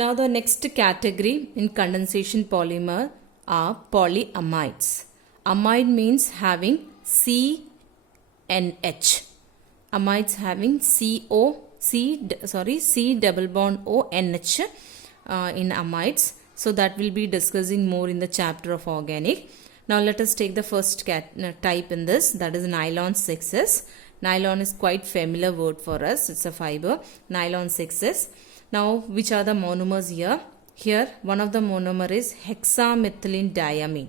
Now the next category in condensation polymer are polyamides. Amide means having CNH. Amides having C double bond ONH in amides. So that will be discussing more in the chapter of organic. Now let us take the first type in this, that is nylon 6s. Nylon is quite familiar word for us. It's a fiber. Nylon 6s. Now which are the monomers here? Here one of the monomer is hexamethylene diamine.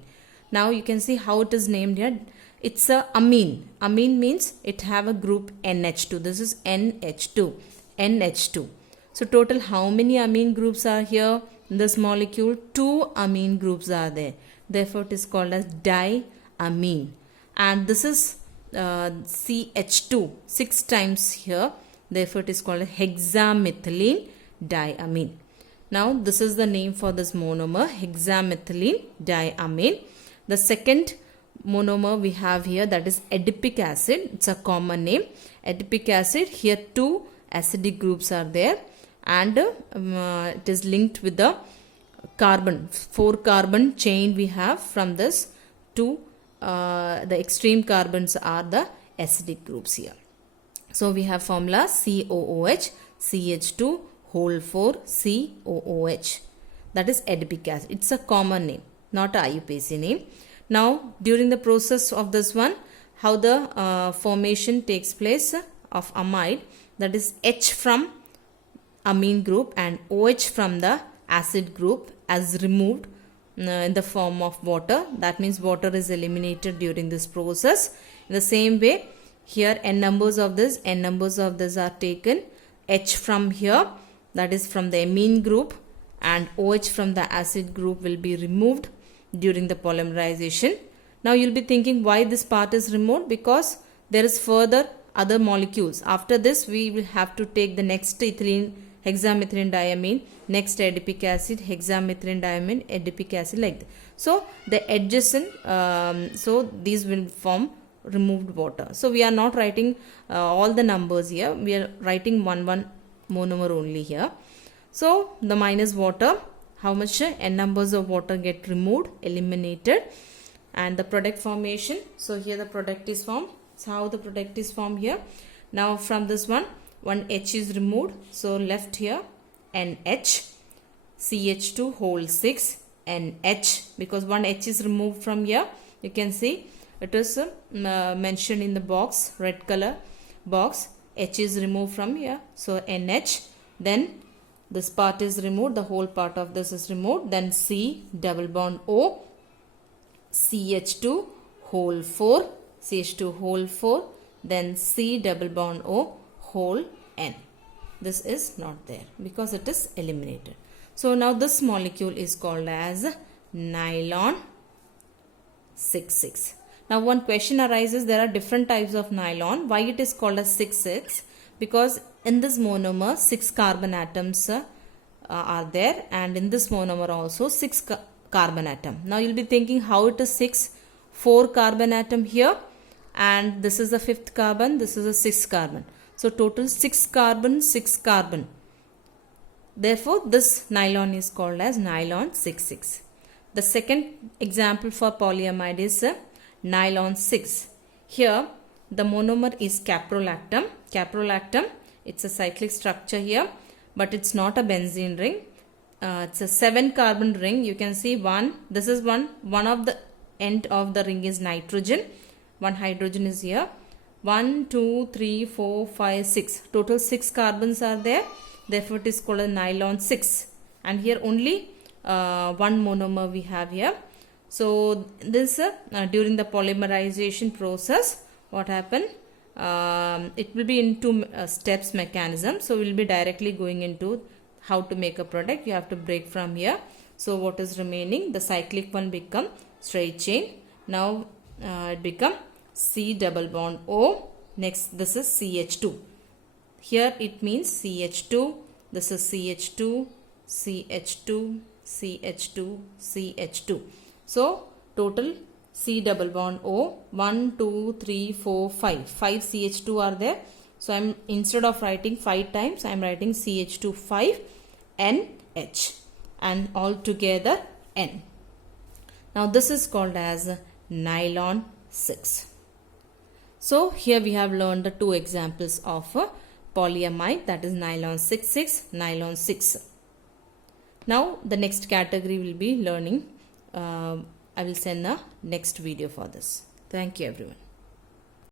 Now you can see how it is named here. It's a amine. Amine means it have a group NH2. This is NH2. NH2. So total how many amine groups are here in this molecule? 2 amine groups are there. Therefore it is called as diamine. And this is CH2. 6 times here. Therefore it is called as hexamethylene diamine. Now this is the name for this monomer, hexamethylene diamine. The second monomer we have here, that is adipic acid. It's a common name, adipic acid. Here 2 acidic groups are there, and it is linked with the carbon, 4 carbon chain we have from this to the extreme carbons are the acidic groups here. So we have formula COOH CH2 whole 4 COOH. That is adipic acid. It's a common name, not a IUPAC name. Now during the process of this one, how the formation takes place of amide, that is H from amine group and OH from the acid group as removed in the form of water. That means water is eliminated during this process. In the same way here n numbers of this are taken. H from here, that is from the amine group, and OH from the acid group will be removed during the polymerization. Now you will be thinking why this part is removed, because there is further other molecules. After this we will have to take the next hexamethylene diamine, next adipic acid, hexamethylene diamine, adipic acid, like that. So the adjacent, so these will form removed water. So we are not writing all the numbers here. We are writing one monomer only here. So the minus water, how much n numbers of water get removed, eliminated, and the product formation. So here the product is formed. So how the product is formed here? Now from this one H is removed. So left here NH, CH2 whole 6 NH, because one H is removed from here. You can see it is mentioned in the box, red color box. H is removed from here. So NH. Then this part is removed, the whole part of this is removed. Then C double bond O, CH2 whole 4, CH2 whole 4, then C double bond O whole N. This is not there because it is eliminated. So now this molecule is called as nylon 6,6. Now one question arises, there are different types of nylon. Why it is called as 6,6? Because in this monomer 6 carbon atoms are there, and in this monomer also 6 carbon atom. Now you will be thinking how it is 6, 4 carbon atom here, and this is the 5th carbon, this is the 6th carbon. So total 6 carbon, 6 carbon. Therefore this nylon is called as nylon 6,6. The second example for polyamide is nylon 6. Here the monomer is caprolactam. Caprolactam, it's a cyclic structure here, but it's not a benzene ring. It's a 7 carbon ring. You can see this is one of the end of the ring is nitrogen, one hydrogen is here. 1 2 3 4 5 6, total 6 carbons are there. Therefore it is called a nylon 6, and here only one monomer we have here. So this during the polymerization process, what happened, it will be in 2 steps mechanism. So we will be directly going into how to make a product. You have to break from here. So what is remaining, the cyclic one become straight chain. Now it become C double bond O. Next this is CH2. Here it means CH2. This is CH2, CH2, CH2, CH2. So total C double bond O, 1 2 3 4 5 5 CH2 are there. So I am, instead of writing 5 times, I am writing CH2 5 N H, and all together N. Now this is called as nylon 6. So here we have learned the two examples of polyamide, that is nylon 6,6, nylon 6. Now the next category will be learning. I will send a next video for this. Thank you everyone.